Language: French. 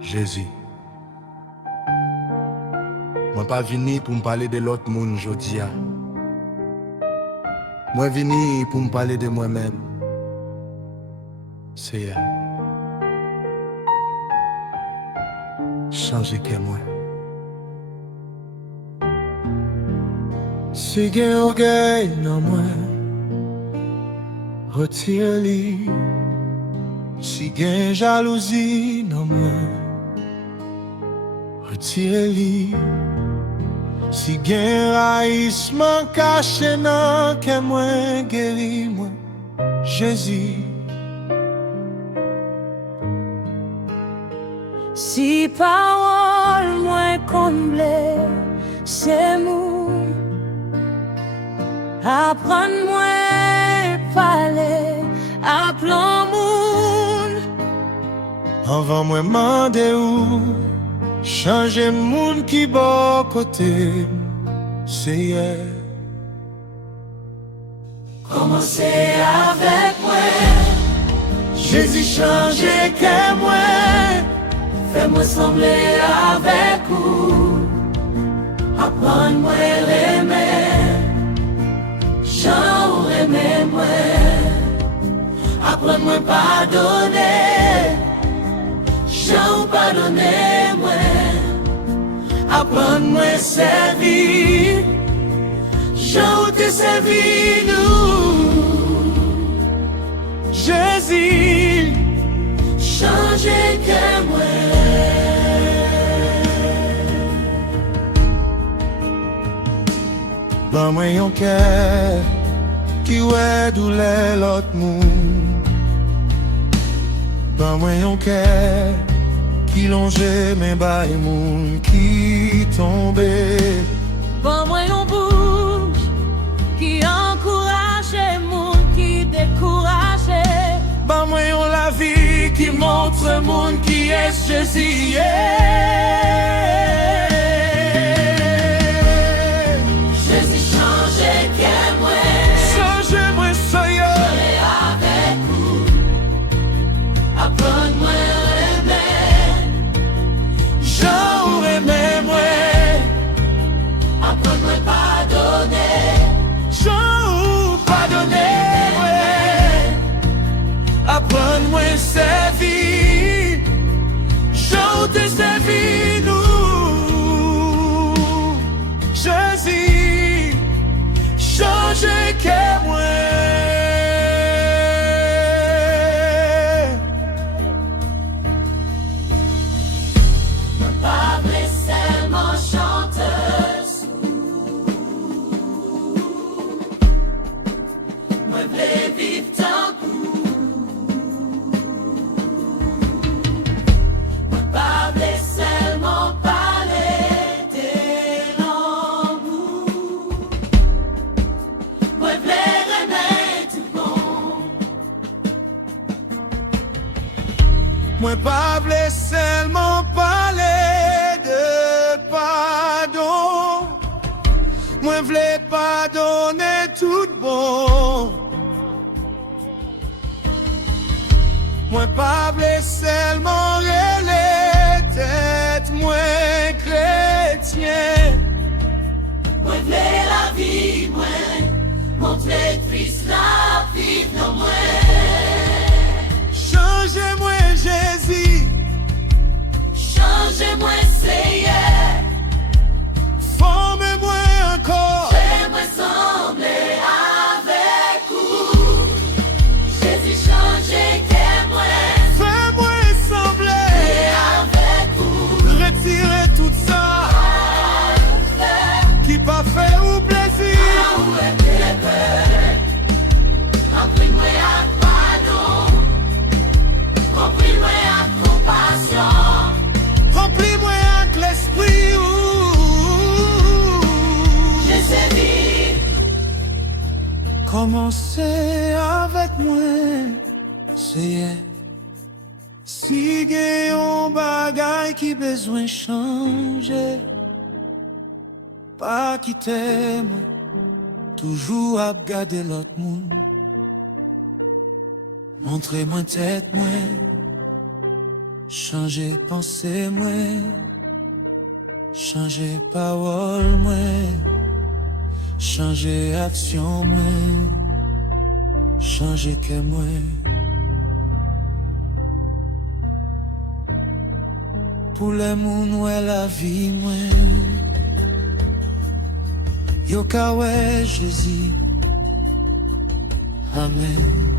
Jésus, moi pas venu pour me parler de l'autre monde aujourd'hui. Moi venu pour me parler de moi-même. C'est changer que moi. Si gen orgueil dans moi, retire-li. Si gen jalousie dans moi, retire-li. Si gen raïsman caché nan que moi, guéri moi, Jésus. Si parole moins comblée, c'est mou. Apprends-moi parler, apprends moun. Avant moi mande ou, changer moun qui bon côté, c'est Commencez avec moi, Jésus changer que moi. fais-moi sembler avec vous. Apprends-moi l'aimer, j'en aimer moi. Apprends-moi pardonner, j'en pardonner moi. Apprends-moi servir, j'en te servir nous. Jésus, Changer que moi. ban moi yon cœur qui ouais douleur l'autre monde. Ban moi yon cœur qui longe mes bail moun qui tombe. Bon moi yon bouche qui encourage et moun qui décourage. Ban moi yon la vie qui montre monde qui est Jésus. Jésus changer que moi. Changez-moi soyez Avec vous, apprends-moi l'aimer, j'aurais même ouais. apprends-moi pardonner, J'en pardonner ouais. Apprends-moi servir, j'en te servir nous. Jésus, changez que moi. pas blesser mon chanteuse. Moi voulais vivre tant moi pas blesser mon palais de l'amour. Moi voulais remettre tout bon. Moi pas blessé seulement parler de pardon. Moi v'lais pardonner tout bon. Moi pas blessé seulement les têtes. Moi chrétien. Moi voulais la vie, moi montrer Christ la vie dans moi. Changez-moi Jésus. Changez-moi Seigneur, Formez-moi encore. fais-moi sembler avec vous. Jésus changez que moi, Fais-moi sembler. et avec vous. Retirez tout ça qui pas fait ou plaisir. Remplis-moi à pardon, remplis-moi à compassion. Remplis-moi avec l'esprit. Je sais vivre, Commencez avec moi. C'est si gen yon bagay qui besoin changer. Pas quitter moi. Toujours à garder l'autre monde. Montrez-moi tête moi. changer pensée moi, changer parole moi, changer action moi, changer que moi. Pour les moun ouais la vie moi, yo ka ouais Jésus, amen.